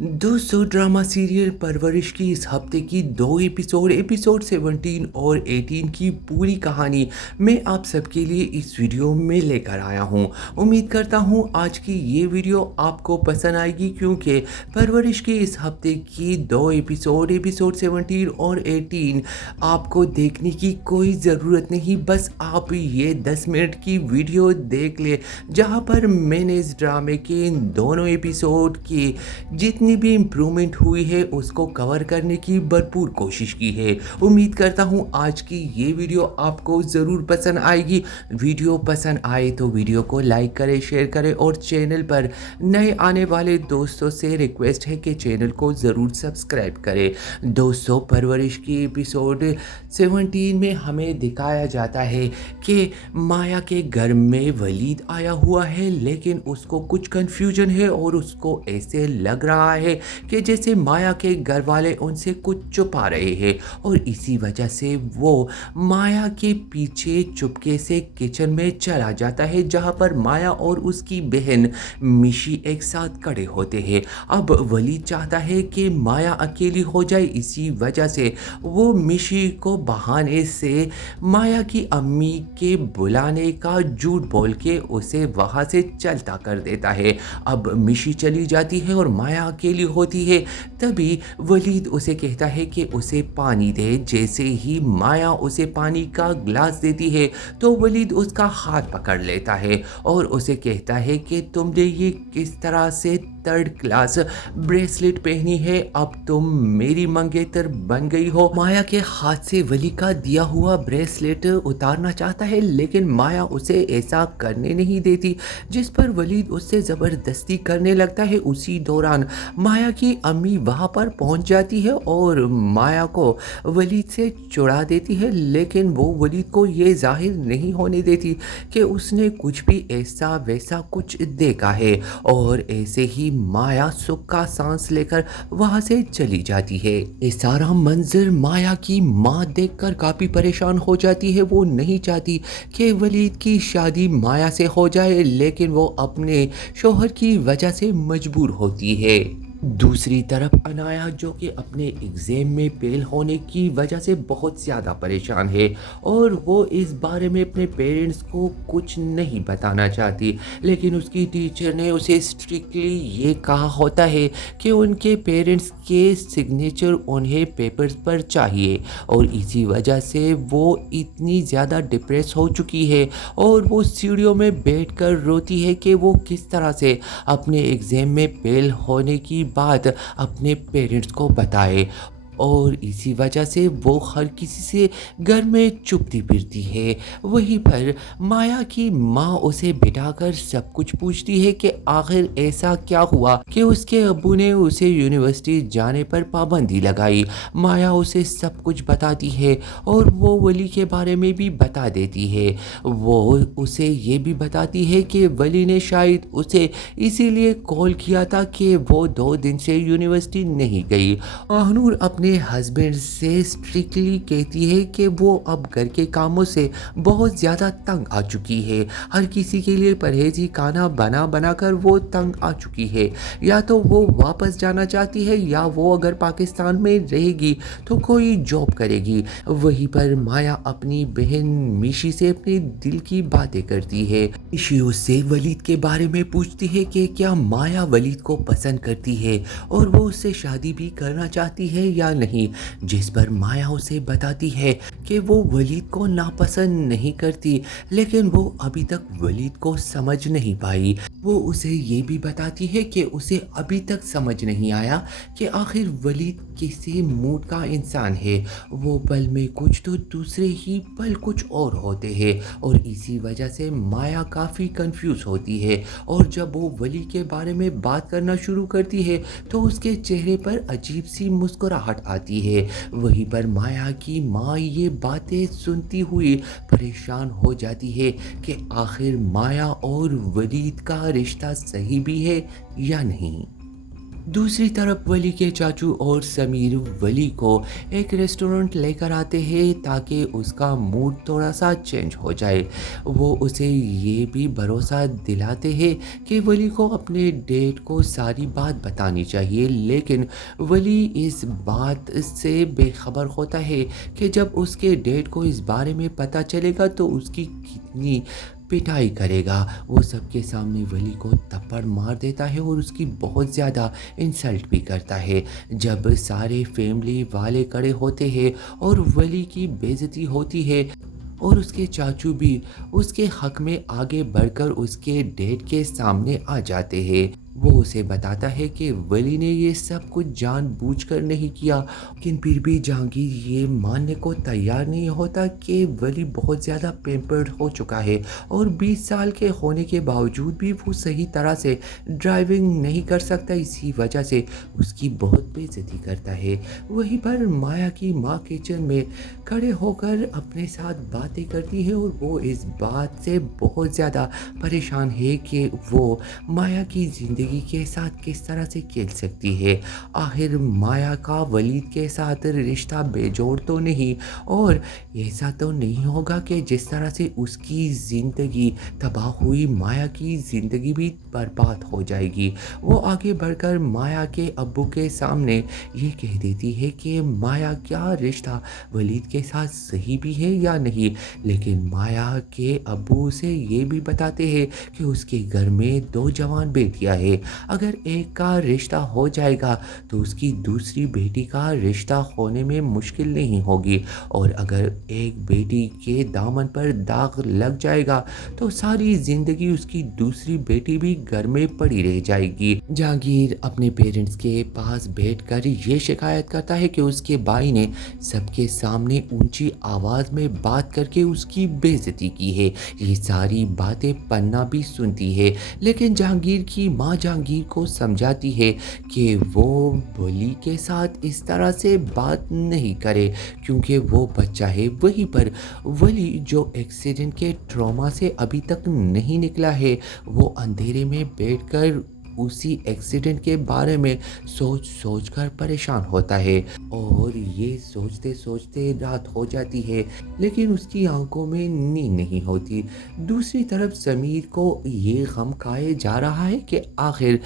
दोस्तों, drama serial परवरिश की इस हफ्ते की दो एपिसोड 17 और 18 की पूरी कहानी मैं आप सबके लिए इस वीडियो में लेकर आया हूं। उम्मीद करता हूं आज की ये वीडियो आपको पसंद आएगी, क्योंकि परवरिश के इस हफ्ते की दो एपिसोड 17 और 18 आपको देखने की कोई ज़रूरत नहीं। बस आप ये 10 मिनट की वीडियो देख ले, जहां पर मैंने इस ड्रामे के इन दोनों एपिसोड की जितनी भी इम्प्रूवमेंट हुई है उसको कवर करने की भरपूर कोशिश की है। उम्मीद करता हूँ आज की ये वीडियो आपको ज़रूर पसंद आएगी। वीडियो पसंद आए तो वीडियो को लाइक करें, शेयर करें और चैनल पर नए आने वाले दोस्तों से रिक्वेस्ट है कि चैनल को ज़रूर सब्सक्राइब करें। दोस्तों, परवरिश की एपिसोड 17 में हमें दिखाया जाता है कि माया के घर में वलीद आया हुआ है, लेकिन उसको कुछ कन्फ्यूजन है और उसको ऐसे लग रहा है कि जैसे माया के घर वाले उनसे कुछ छुपा रहे हैं, और इसी वजह से वो माया के पीछे चुपके से किचन में चला जाता है, जहां पर माया और उसकी बहन मिशी एक साथ खड़े होते हैं। अब वलीद चाहता है कि माया अकेली हो जाए, इसी वजह से वो मिशी को बहाने से माया की अम्मी के बुलाने का झूठ बोल के उसे वहां से चलता कर देता है। अब मिशी चली जाती है और माया अकेली होती है। तभी वलीद उसे कहता है कि उसे पानी दे। जैसे ही माया उसे पानी का ग्लास देती है तो वलीद उसका हाथ पकड़ लेता है और उसे कहता है कि तुमने ये किस तरह से थर्ड क्लास ब्रेसलेट पहनी है, अब तुम मेरी मंगेतर बन गई हो। माया के हाथ से वली का दिया हुआ ब्रेसलेट उतारना चाहता है, लेकिन माया उसे ऐसा करने नहीं देती, जिस पर वलीद उससे ज़बरदस्ती करने लगता है। उसी दौरान माया की अम्मी वहां पर पहुंच जाती है और माया को वलीद से छुड़ा देती है, लेकिन वो वलीद को ये जाहिर नहीं होने देती कि उसने कुछ भी ऐसा वैसा कुछ देखा है, और ऐसे ही माया सुख का सांस लेकर वहां से चली जाती है। ये सारा मंजर माया की माँ देखकर काफी परेशान हो जाती है। वो नहीं चाहती कि वलीद की शादी माया से हो जाए, लेकिन वो अपने शोहर की वजह से मजबूर होती है। दूसरी तरफ अनाया, जो कि अपने एग्ज़ाम में फेल होने की वजह से बहुत ज़्यादा परेशान है, और वो इस बारे में अपने पेरेंट्स को कुछ नहीं बताना चाहती, लेकिन उसकी टीचर ने उसे स्ट्रिक्टली ये कहा होता है कि उनके पेरेंट्स के सिग्नेचर उन्हें पेपर्स पर चाहिए, और इसी वजह से वो इतनी ज़्यादा डिप्रेस हो चुकी है और वो सीढ़ियों में बैठकर रोती है कि वो किस तरह से अपने एग्ज़ाम में फेल होने की बात अपने पेरेंट्स को बताए, और इसी वजह से वो हर किसी से घर में चुपती फिरती है। वहीं पर माया की माँ उसे बिठाकर सब कुछ पूछती है कि आखिर ऐसा क्या हुआ कि उसके अब्बू ने उसे यूनिवर्सिटी जाने पर पाबंदी लगाई। माया उसे सब कुछ बताती है और वो वली के बारे में भी बता देती है। वो उसे ये भी बताती है कि वली ने शायद उसे इसीलिए कॉल किया था कि वो 2 दिन से यूनिवर्सिटी नहीं गई। आहनूर अपने हस्बैंड से स्ट्रिक्टली कहती है कि वो अब घर के कामों से बहुत ज़्यादा तंग आ चुकी है। हर किसी के लिए परहेजी खाना बना बना कर वो तंग आ चुकी है। या तो वो वापस जाना चाहती है, या वो अगर पाकिस्तान में रहेगी तो कोई जॉब करेगी। वहीं पर माया अपनी बहन मिशी से अपने दिल की बातें करती है। मिशी उससे वलीद के बारे में पूछती है कि क्या माया वलीद को पसंद करती है और वो उससे शादी भी करना चाहती है या नहीं, जिस पर माया उसे बताती है कि वो वलीद को नापसंद नहीं करती, लेकिन वो अभी तक वलीद को समझ नहीं पाई। वो उसे ये भी बताती है कि उसे अभी तक समझ नहीं आया कि आखिर वलीद किसी मूड का इंसान है। वो पल में कुछ तो दूसरे ही पल कुछ और होते हैं, और इसी वजह से माया काफ़ी कंफ्यूज होती है, और जब वो वली के बारे में बात करना शुरू करती है तो उसके चेहरे पर अजीब सी मुस्कुराहट आती है। वहीं पर माया की माँ ये बातें सुनती हुई परेशान हो जाती है कि आखिर माया और वलीद का रिश्ता सही भी है या नहीं। दूसरी तरफ वली के चाचू और समीर वली को एक रेस्टोरेंट लेकर आते हैं ताकि उसका मूड थोड़ा सा चेंज हो जाए। वो उसे ये भी भरोसा दिलाते हैं कि वली को अपने डेट को सारी बात बतानी चाहिए, लेकिन वली इस बात से बेखबर होता है कि जब उसके डेट को इस बारे में पता चलेगा तो उसकी कितनी पिटाई करेगा। वो सबके सामने वली को थप्पड़ मार देता है और उसकी बहुत ज़्यादा इंसल्ट भी करता है। जब सारे फैमिली वाले खड़े होते हैं और वली की बेइज्जती होती है और उसके चाचू भी उसके हक में आगे बढ़कर उसके डैड के सामने आ जाते हैं। वो उसे बताता है कि वली ने ये सब कुछ जानबूझकर नहीं किया, लेकिन फिर भी जहांगीर ये मानने को तैयार नहीं होता कि वली बहुत ज़्यादा पैम्पर्ड हो चुका है और 20 साल के होने के बावजूद भी वो सही तरह से ड्राइविंग नहीं कर सकता। इसी वजह से उसकी बहुत बेइज्जती करता है। वहीं पर माया की माँ किचन में खड़े होकर अपने साथ बातें करती है और वो इस बात से बहुत ज़्यादा परेशान है कि वो माया की ज़िंदगी के साथ किस तरह से खेल सकती है। आखिर माया का वलीद के साथ रिश्ता बेजोड़ तो नहीं और ऐसा तो नहीं होगा कि जिस तरह से उसकी ज़िंदगी तबाह हुई माया की ज़िंदगी भी बर्बाद हो जाएगी। वो आगे बढ़कर माया के अब्बू के सामने ये कह देती है कि माया क्या रिश्ता वलीद के साथ सही भी है या नहीं, लेकिन माया के अब्बू उसे ये भी बताते हैं कि उसके घर में 2 जवान बेटियां हैं। अगर एक का रिश्ता हो जाएगा तो उसकी दूसरी बेटी का रिश्ता होने में मुश्किल नहीं होगी, और अगर एक बेटी के दामन पर दाग लग जाएगा तो सारी ज़िंदगी उसकी दूसरी बेटी भी घर में पड़ी रह जाएगी। जहांगीर अपने पेरेंट्स के पास बैठकर ये शिकायत करता है कि उसके भाई ने सबके सामने ऊंची आवाज़ में बात करके उसकी बेइज्जती की है। ये सारी बातें पन्ना भी सुनती है, लेकिन जहांगीर की माँ जहांगीर को समझाती है कि वो वली के साथ इस तरह से बात नहीं करे क्योंकि वो बच्चा है। वहीं पर वली जो एक्सीडेंट के ट्रॉमा से अभी तक नहीं निकला है, वो अंधेरे में बैठकर उसी एक्सीडेंट के बारे में सोच सोच कर परेशान होता है और ये सोचते सोचते रात हो जाती है, लेकिन उसकी आंखों में नींद नहीं होती। दूसरी तरफ समीर को ये गम खाए जा रहा है कि आखिर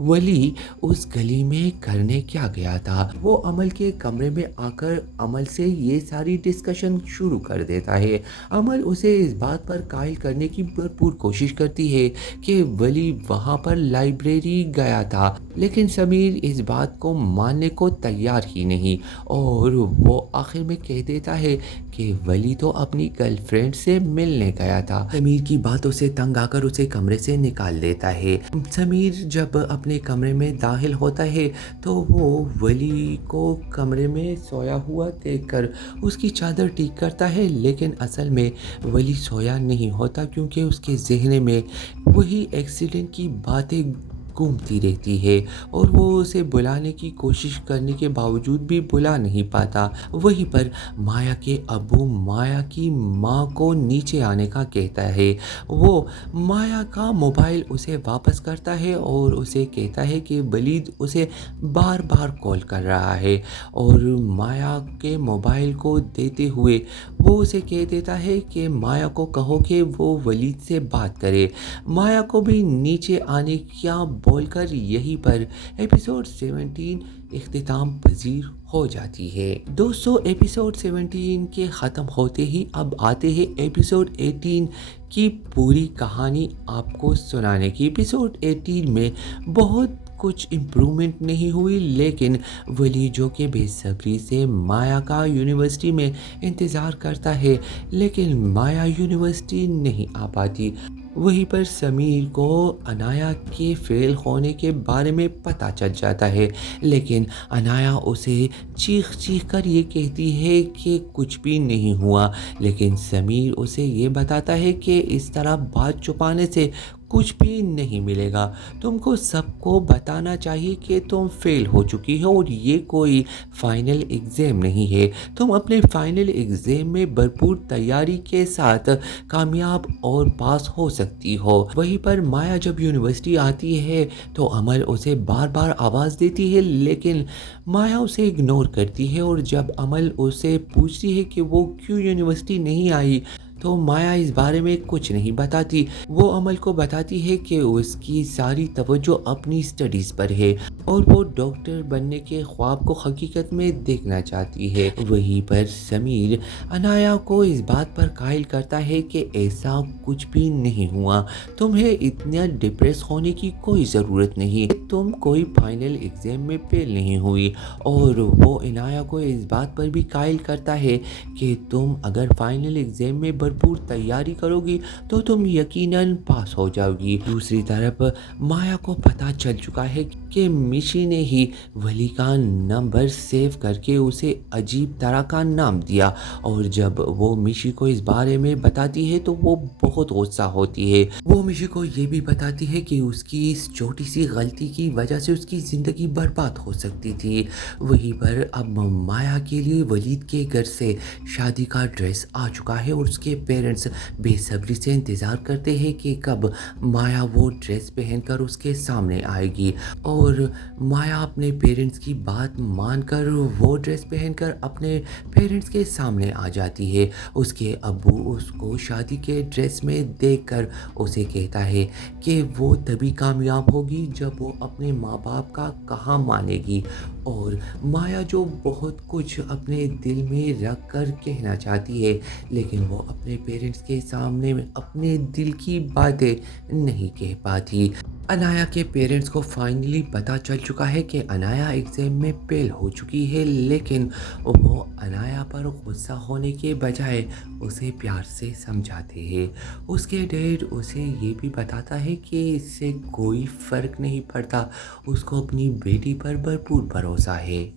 वली उस गली में करने क्या गया था। वो अमल के कमरे में आकर अमल से ये सारी डिस्कशन शुरू कर देता है। अमल उसे इस बात पर कायल करने की भरपूर कोशिश करती है कि वली वहाँ पर लाइब्रेरी गया था, लेकिन समीर इस बात को मानने को तैयार ही नहीं और वो आखिर में कह देता है कि वली तो अपनी गर्लफ्रेंड से मिलने गया था। समीर की बातों से तंग आकर उसे कमरे से निकाल देता है। समीर जब अपने कमरे में दाखिल होता है तो वो वली को कमरे में सोया हुआ देखकर उसकी चादर ठीक करता है, लेकिन असल में वली सोया नहीं होता क्योंकि उसके ज़हन में वही एक्सीडेंट की बातें घूमती रहती है और वो उसे बुलाने की कोशिश करने के बावजूद भी बुला नहीं पाता। वहीं पर माया के अब्बू माया की माँ को नीचे आने का कहता है। वो माया का मोबाइल उसे वापस करता है और उसे कहता है कि वलीद उसे बार बार कॉल कर रहा है, और माया के मोबाइल को देते हुए वो उसे कह देता है कि माया को कहो कि वो वलीद से बात करे। माया को भी नीचे आने क्या बोलकर यहीं पर एपिसोड 17 इख्तिताम पजीर हो जाती है। दोस्तों, एपिसोड 17 के ख़त्म होते ही अब आते हैं एपिसोड 18 की पूरी कहानी आपको सुनाने की। एपिसोड 18 में बहुत कुछ इम्प्रूवमेंट नहीं हुई, लेकिन वली जो कि बेसब्री से माया का यूनिवर्सिटी में इंतज़ार करता है, लेकिन माया यूनिवर्सिटी नहीं आ पाती। वहीं पर समीर को अनाया के फेल होने के बारे में पता चल जाता है, लेकिन अनाया उसे चीख चीख कर ये कहती है कि कुछ भी नहीं हुआ, लेकिन समीर उसे ये बताता है कि इस तरह बात छुपाने से कुछ भी नहीं मिलेगा। तुमको सबको बताना चाहिए कि तुम फेल हो चुकी हो और ये कोई फाइनल एग्ज़ाम नहीं है। तुम अपने फाइनल एग्ज़ाम में भरपूर तैयारी के साथ कामयाब और पास हो सकती हो। वहीं पर माया जब यूनिवर्सिटी आती है तो अमल उसे बार बार आवाज़ देती है, लेकिन माया उसे इग्नोर करती है। और जब अमल उसे पूछती है कि वो क्यों यूनिवर्सिटी नहीं आई, तो माया इस बारे में कुछ नहीं बताती। वो अमल को बताती है कि उसकी सारी तवज्जो अपनी स्टडीज़ पर है और वो डॉक्टर बनने के ख्वाब को हकीकत में देखना चाहती है। वहीं पर समीर अनाया को इस बात पर कायल करता है कि ऐसा कुछ भी नहीं हुआ, तुम्हें इतना डिप्रेस होने की कोई ज़रूरत नहीं, तुम कोई फाइनल एग्ज़ाम में फेल नहीं हुई। और वो अनाया को इस बात पर भी कायल करता है कि तुम अगर फाइनल एग्ज़ाम में भरपूर तैयारी करोगी तो तुम यकीनन पास हो जाओगी। दूसरी तरफ माया को पता चल चुका है कि मिशी ने ही वली का नंबर सेव करके उसे अजीब तरह का नाम दिया। और जब वो मिशी को इस बारे में बताती है तो वो बहुत गुस्सा होती है। वो मिशी को ये भी बताती है कि उसकी इस छोटी सी गलती की वजह से उसकी ज़िंदगी बर्बाद हो सकती थी। वहीं पर अब माया के लिए वलीद के घर से शादी का ड्रेस आ चुका है और उसके पेरेंट्स बेसब्री से इंतज़ार करते हैं कि कब माया वो ड्रेस पहनकर उसके सामने आएगी। और माया अपने पेरेंट्स की बात मानकर वो ड्रेस पहनकर अपने पेरेंट्स के सामने आ जाती है। उसके अब्बू उसको शादी के ड्रेस में देखकर उसे कहता है कि वो तभी कामयाब होगी जब वो अपने माँ बाप का कहा मानेगी। और माया जो बहुत कुछ अपने दिल में रख कर कहना चाहती है, लेकिन वो अपने पेरेंट्स के सामने में अपने दिल की बातें नहीं कह पाती। अनाया के पेरेंट्स को फाइनली पता चल चुका है कि अनाया एग्ज़ाम में फेल हो चुकी है, लेकिन वो अनाया पर गुस्सा होने के बजाय उसे प्यार से समझाते हैं। उसके डैड उसे ये भी बताता है कि इससे कोई फ़र्क नहीं पड़ता, उसको अपनी बेटी पर भरपूर भरोसा है।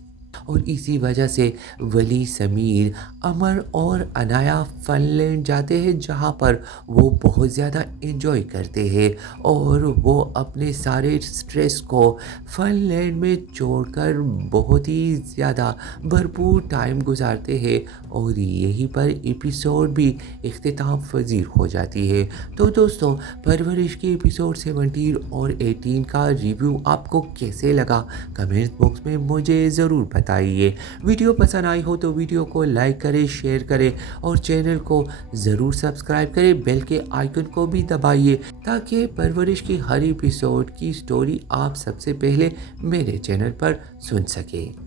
और इसी वजह से वली, समीर, अमर और अनाया फ़नलैंड जाते हैं, जहाँ पर वो बहुत ज़्यादा एंजॉय करते हैं और वो अपने सारे स्ट्रेस को फ़नलैंड में छोड़कर बहुत ही ज़्यादा भरपूर टाइम गुजारते हैं। और यहीं पर एपिसोड भी इख्तिताम पज़ीर हो जाती है। तो दोस्तों, परवरिश के एपिसोड 17 और 18 का रिव्यू आपको कैसे लगा, कमेंट बॉक्स में मुझे ज़रूर बताइए। वीडियो पसंद आई हो तो वीडियो को लाइक करें, शेयर करें और चैनल को ज़रूर सब्सक्राइब करें। बेल के आइकन को भी दबाइए ताकि परवरिश की हर एपिसोड की स्टोरी आप सबसे पहले मेरे चैनल पर सुन सकें।